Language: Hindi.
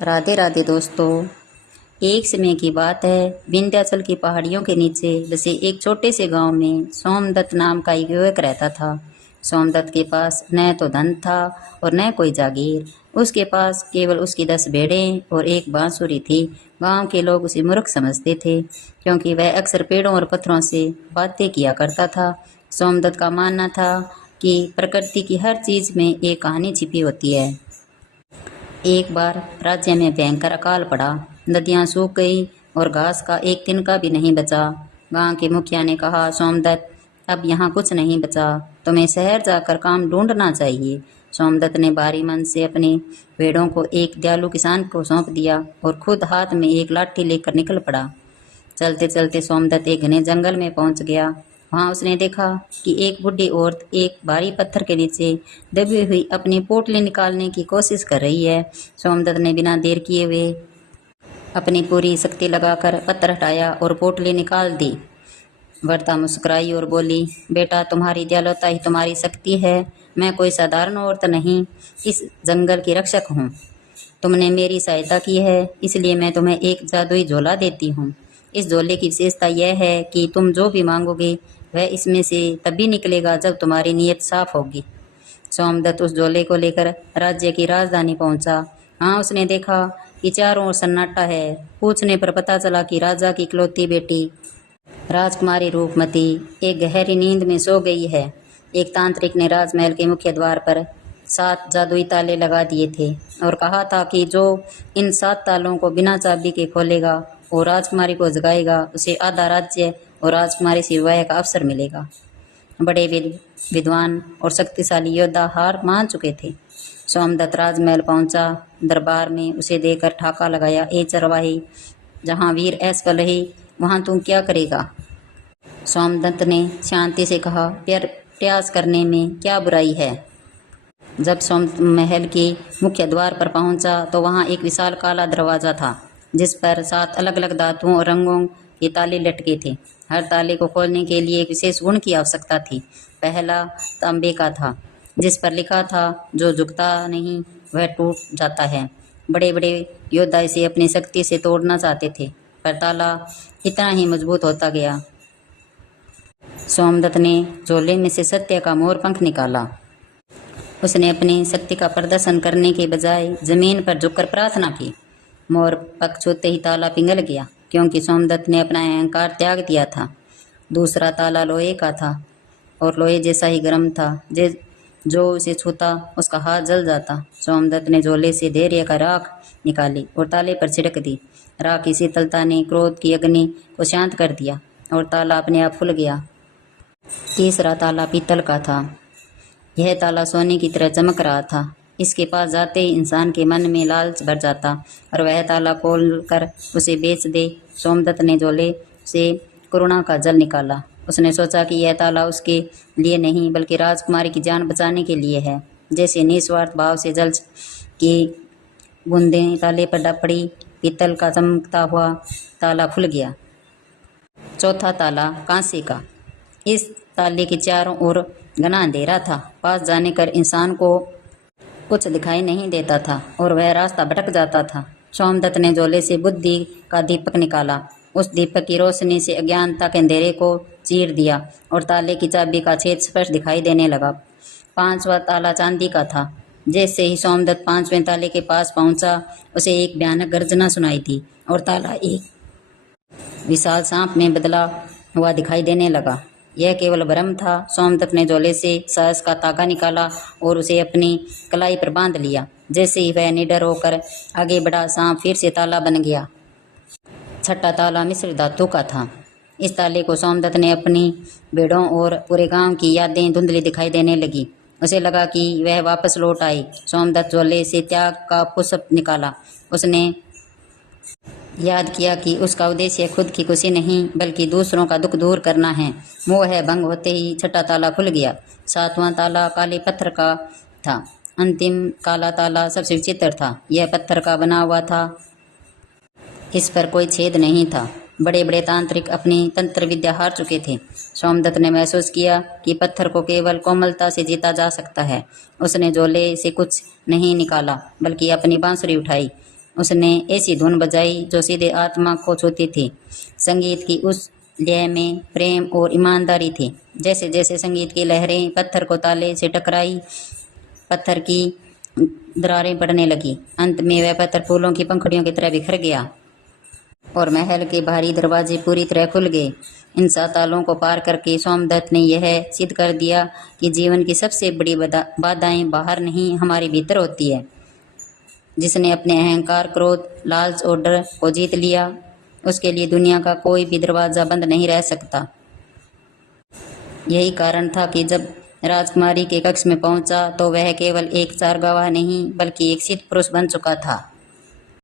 राधे राधे दोस्तों। एक समय की बात है, विंध्याचल की पहाड़ियों के नीचे बसे एक छोटे से गांव में सोमदत्त नाम का एक युवक रहता था। सोमदत्त के पास न तो धन था और न कोई जागीर। उसके पास केवल उसकी 10 भेड़ें और एक बांसुरी थी। गांव के लोग उसे मूर्ख समझते थे क्योंकि वह अक्सर पेड़ों और पत्थरों से बातें किया करता था। सोमदत्त का मानना था कि प्रकृति की हर चीज में एक कहानी छिपी होती है। एक बार राज्य में भयंकर अकाल पड़ा। नदियां सूख गई और घास का एक तिनका भी नहीं बचा। गांव के मुखिया ने कहा, सोमदत्त, अब यहाँ कुछ नहीं बचा, तुम्हें शहर जाकर काम ढूंढना चाहिए। सोमदत्त ने भारी मन से अपने भेड़ों को एक दयालु किसान को सौंप दिया और खुद हाथ में एक लाठी लेकर निकल पड़ा। चलते चलते सोमदत्त एक घने जंगल में पहुंच गया। वहां उसने देखा कि एक बुढ़ी औरत एक भारी पत्थर के नीचे दबी हुई अपनी पोटली निकालने की कोशिश कर रही है। सोमदत्त ने बिना देर किए हुए अपनी पूरी शक्ति लगाकर पत्थर हटाया और पोटली निकाल दी। वरदा मुस्कुराई और बोली, बेटा, तुम्हारी दयालुता ही तुम्हारी शक्ति है। मैं कोई साधारण औरत नहीं, इस जंगल की रक्षक हूँ। तुमने मेरी सहायता की है, इसलिए मैं तुम्हें एक जादुई झोला देती हूँ। इस झोले की विशेषता यह है कि तुम जो भी मांगोगे वह इसमें से तभी निकलेगा जब तुम्हारी नीयत साफ होगी। सोमदत्त उस झोले को लेकर राज्य की राजधानी पहुंचा। हाँ, उसने देखा कि चारों ओर सन्नाटा है। पूछने पर पता चला कि राजा की इकलौती बेटी राजकुमारी रूपमती एक गहरी नींद में सो गई है। एक तांत्रिक ने राजमहल के मुख्य द्वार पर 7 जादुई ताले लगा दिए थे और कहा था कि जो इन 7 तालों को बिना चाबी के खोलेगा और राजकुमारी को जगाएगा, उसे आधा राज्य और राजकुमारी से विवाह का अवसर मिलेगा। बड़े विद्वान और शक्तिशाली योद्धा हार मान चुके थे। सोमदत्त राजमहल पहुंचा। दरबार में उसे देखकर ठाका लगाया, ए चरवाही, जहाँ वीर ऐश रहे वहाँ तू क्या करेगा? सोमदत्त ने शांति से कहा, प्रयास करने में क्या बुराई है। जब सोमदत्त महल के मुख्य द्वार पर पहुंचा तो वहां एक विशाल काला दरवाजा था जिस पर 7 अलग अलग धातुओं और रंगों के ताले लटके थे। हर ताले को खोलने के लिए एक विशेष गुण की आवश्यकता थी। पहला तांबे का था जिस पर लिखा था, जो झुकता नहीं वह टूट जाता है। बड़े बड़े योद्धा इसे अपनी शक्ति से तोड़ना चाहते थे, पर ताला इतना ही मजबूत होता गया। सोमदत्त ने झोले में से सत्य का मोर पंख निकाला। उसने अपनी शक्ति का प्रदर्शन करने के बजाय जमीन पर झुककर प्रार्थना की। मोर पंख छूते ही ताला पिघल गया क्योंकि सोमदत्त ने अपना अहंकार त्याग दिया था। दूसरा ताला लोहे का था और लोहे जैसा ही गर्म था। जो उसे छूता उसका हाथ जल जाता। सोमदत्त ने झोले से धैर्य का राख निकाली और ताले पर छिड़क दी। राख की शीतलता ने क्रोध की अग्नि को शांत कर दिया और ताला अपने आप खुल गया। तीसरा ताला पीतल का था। यह ताला सोने की तरह चमक रहा था। इसके पास जाते ही इंसान के मन में लालच भर जाता और वह ताला खोल कर उसे बेच दे। सोमदत्त ने झोले से करुणा का जल निकाला। उसने सोचा कि यह ताला उसके लिए नहीं बल्कि राजकुमारी की जान बचाने के लिए है। जैसे निस्वार्थ भाव से जल की बूंदें ताले पर पड़ी, पीतल का चमकता हुआ ताला खुल गया। चौथा ताला कांसे का। इस ताले के चारों ओर घना अंधेरा था। पास जाने कर इंसान को कुछ दिखाई नहीं देता था और वह रास्ता भटक जाता था। सोमदत्त ने झोले से बुद्धि का दीपक निकाला। उस दीपक की रोशनी से अज्ञानता के अंधेरे को चीर दिया और ताले की चाबी का छेद स्पष्ट दिखाई देने लगा। 5वां ताला चांदी का था। जैसे ही सोमदत्त 5वें ताले के पास पहुंचा, उसे एक भयानक गर्जना सुनाई दी और ताला एक विशाल सांप में बदला हुआ दिखाई देने लगा। यह केवल भ्रम था। सोमदत्त ने झोले से साहस का तागा निकाला और उसे अपनी कलाई पर बांध लिया। जैसे ही वह निडर होकर आगे बढ़ा, सांप फिर से ताला बन गया। 6ठा ताला मिश्र धातु का था। इस ताले को सोमदत्त ने अपनी भेड़ों और पूरे गांव की यादें धुंधली दिखाई देने लगी। उसे लगा कि वह वापस लौट आई। सोमदत्त झोले से त्याग का पुष्प निकाला। उसने याद किया कि उसका उद्देश्य खुद की खुशी नहीं बल्कि दूसरों का दुख दूर करना है। मोह भंग होते ही 6ठा ताला खुल गया। 7वां ताला काले पत्थर का था। अंतिम काला ताला सबसे विचित्र था। यह पत्थर का बना हुआ था। इस पर कोई छेद नहीं था। बड़े बड़े तांत्रिक अपनी तंत्र विद्या हार चुके थे। सोमदत्त ने महसूस किया कि पत्थर को केवल कोमलता से जीता जा सकता है। उसने झोले से कुछ नहीं निकाला बल्कि अपनी बांसुरी उठाई उसने ऐसी धुन बजाई जो सीधे आत्मा को छूती थी। संगीत की उस लय में प्रेम और ईमानदारी थी। जैसे जैसे संगीत की लहरें पत्थर को ताले से टकराई, पत्थर की दरारें पड़ने लगी। अंत में वह पत्थर फूलों की पंखुड़ियों की तरह बिखर गया और महल के बाहरी दरवाजे पूरी तरह खुल गए। इन 7 तालों को पार करके सोमदत्त ने यह सिद्ध कर दिया कि जीवन की सबसे बड़ी बाधाएं बाहर नहीं, हमारे भीतर होती है। जिसने अपने अहंकार, क्रोध, लालच और डर को जीत लिया, उसके लिए दुनिया का कोई भी दरवाजा बंद नहीं रह सकता। यही कारण था कि जब राजकुमारी के कक्ष में पहुंचा तो वह केवल एक चारगवाह नहीं बल्कि एक सिद्ध पुरुष बन चुका था।